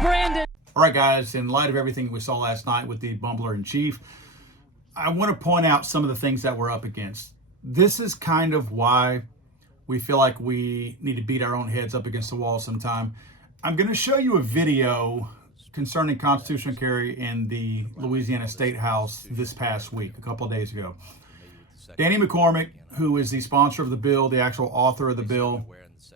Brandon. All right, guys, in light of everything we saw last night with the bumbler in chief, I want to point out some of the things that we're up against. This is kind of why we feel like we need to beat our own heads up against the wall sometime. I'm going to show you a video concerning constitutional carry in the Louisiana State House this past week, a couple of days ago. Danny McCormick, who is the sponsor of the bill, the actual author of the bill,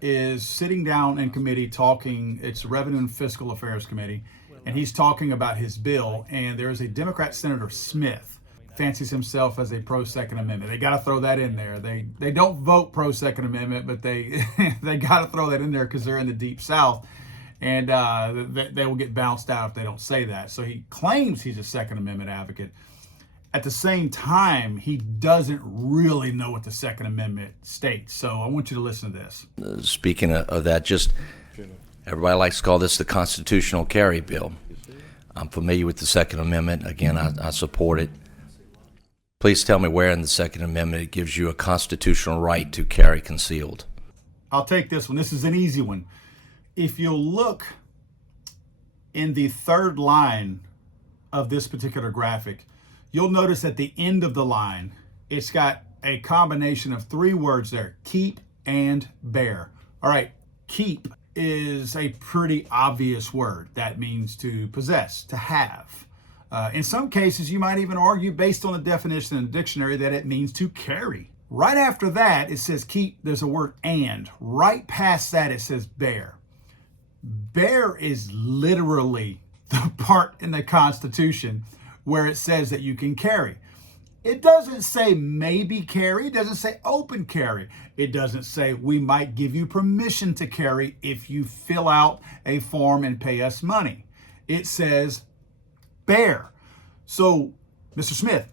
is sitting down in committee talking. It's Revenue and Fiscal Affairs Committee, and he's talking about his bill. And there is a Democrat Senator Smith, fancies himself as a pro-Second Amendment. They got to throw that in there. They don't vote pro-Second Amendment, but they they got to throw that in there because they're in the Deep South, and they will get bounced out if they don't say that. So he claims he's a Second Amendment advocate. At the same time, he doesn't really know what the Second Amendment states. So I want you to listen to this. Speaking of that, just everybody likes to call this the constitutional carry bill. I'm familiar with the Second Amendment. Again, I support it. Please tell me where in the Second Amendment it gives you a constitutional right to carry concealed. I'll take this one. This is an easy one. If you look in the third line of this particular graphic, you'll notice at the end of the line, it's got a combination of three words there: keep and bear. All right, keep is a pretty obvious word. That means to possess, to have. In some cases, you might even argue, based on the definition in the dictionary, that it means to carry. Right after that, it says keep, there's a word and. Right past that, it says bear. Bear is literally the part in the Constitution where it says that you can carry. It doesn't say maybe carry. It doesn't say open carry. It doesn't say we might give you permission to carry if you fill out a form and pay us money. It says bear. So, Mr. Smith,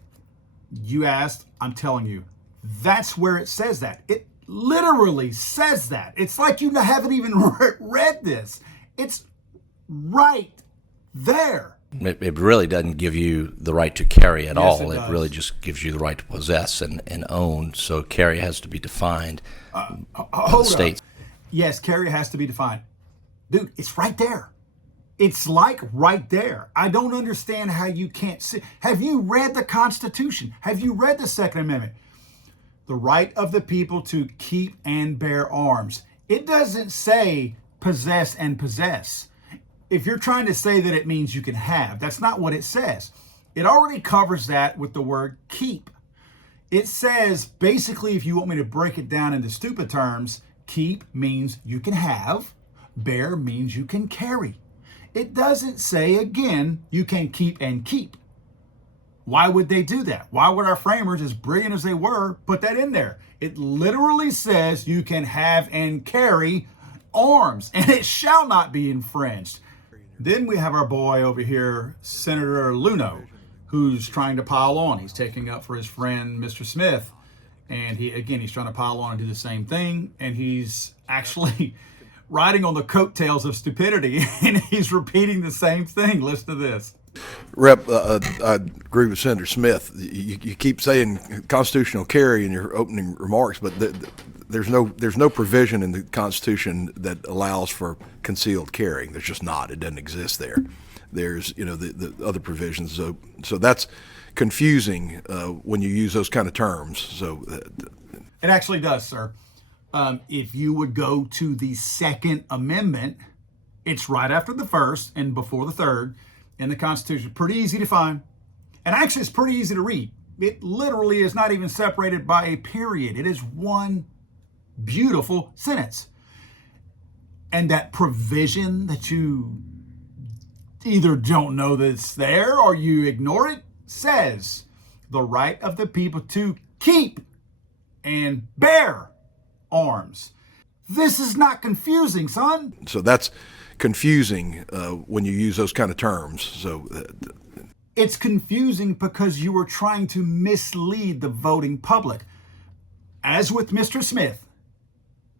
you asked, I'm telling you, that's where it says that. It literally says that. It's like you haven't even read this. It's right there. It really doesn't give you the right to carry at all. It really just gives you the right to possess and own. So carry has to be defined by the states. Yes, carry has to be defined. Dude, it's right there. It's like right there. I don't understand how you can't see. Have you read the Constitution? Have you read the Second Amendment? The right of the people to keep and bear arms. It doesn't say possess and possess. If you're trying to say that it means you can have, that's not what it says. It already covers that with the word keep. It says, basically, if you want me to break it down into stupid terms, keep means you can have, bear means you can carry. It doesn't say, again, you can keep and keep. Why would they do that? Why would our framers, as brilliant as they were, put that in there? It literally says you can have and carry arms, and it shall not be infringed. Then we have our boy over here, Senator Luno, who's trying to pile on. He's taking up for his friend, Mr. Smith. And he's trying to pile on and do the same thing. And he's actually riding on the coattails of stupidity. And he's repeating the same thing. Listen to this. Rep, I agree with Senator Smith. You keep saying constitutional carry in your opening remarks, but there's no provision in the Constitution that allows for concealed carrying. There's just not. It doesn't exist there. There's the other provisions. So that's confusing when you use those kind of terms. So it actually does, sir. If you would go to the Second Amendment, it's right after the first and before the third in the Constitution. Pretty easy to find. And actually, it's pretty easy to read. It literally is not even separated by a period. It is one beautiful sentence. And that provision that you either don't know that it's there or you ignore it says the right of the people to keep and bear arms. This is not confusing, son. So that's confusing when you use those kind of terms. So it's confusing because you are trying to mislead the voting public. As with Mr. Smith,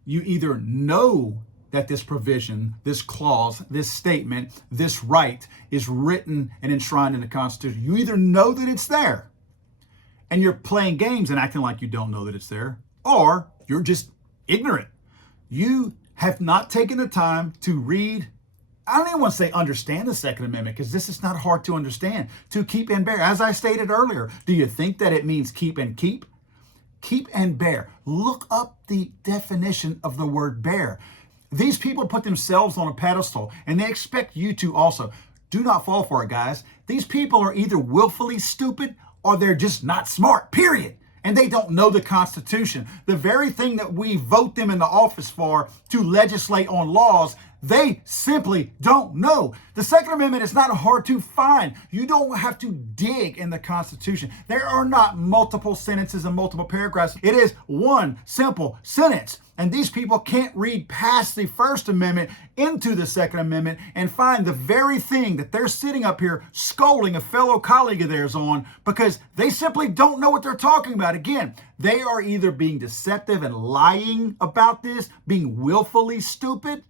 you either know that this provision, this clause, this statement, this right is written and enshrined in the Constitution. You either know that it's there and you're playing games and acting like you don't know that it's there, or you're just ignorant. You have not taken the time to read I don't even want to say understand the Second Amendment, because this is not hard to understand. To keep and bear, as I stated earlier, do you think that it means keep and keep? Keep and bear. Look up the definition of the word bear. These people put themselves on a pedestal, and they expect you to also. Do not fall for it, guys. These people are either willfully stupid or they're just not smart, period. And they don't know the Constitution. The very thing that we vote them into office for, to legislate on laws, they simply don't know. The Second Amendment is not hard to find. You don't have to dig in the Constitution. There are not multiple sentences and multiple paragraphs. It is one simple sentence. And these people can't read past the First Amendment into the Second Amendment and find the very thing that they're sitting up here scolding a fellow colleague of theirs on, because they simply don't know what they're talking about. Again, they are either being deceptive and lying about this, being willfully stupid,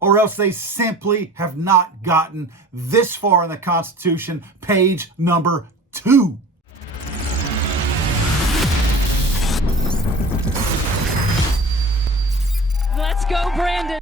or else they simply have not gotten this far in the Constitution, page number 2. Let's go, Brandon.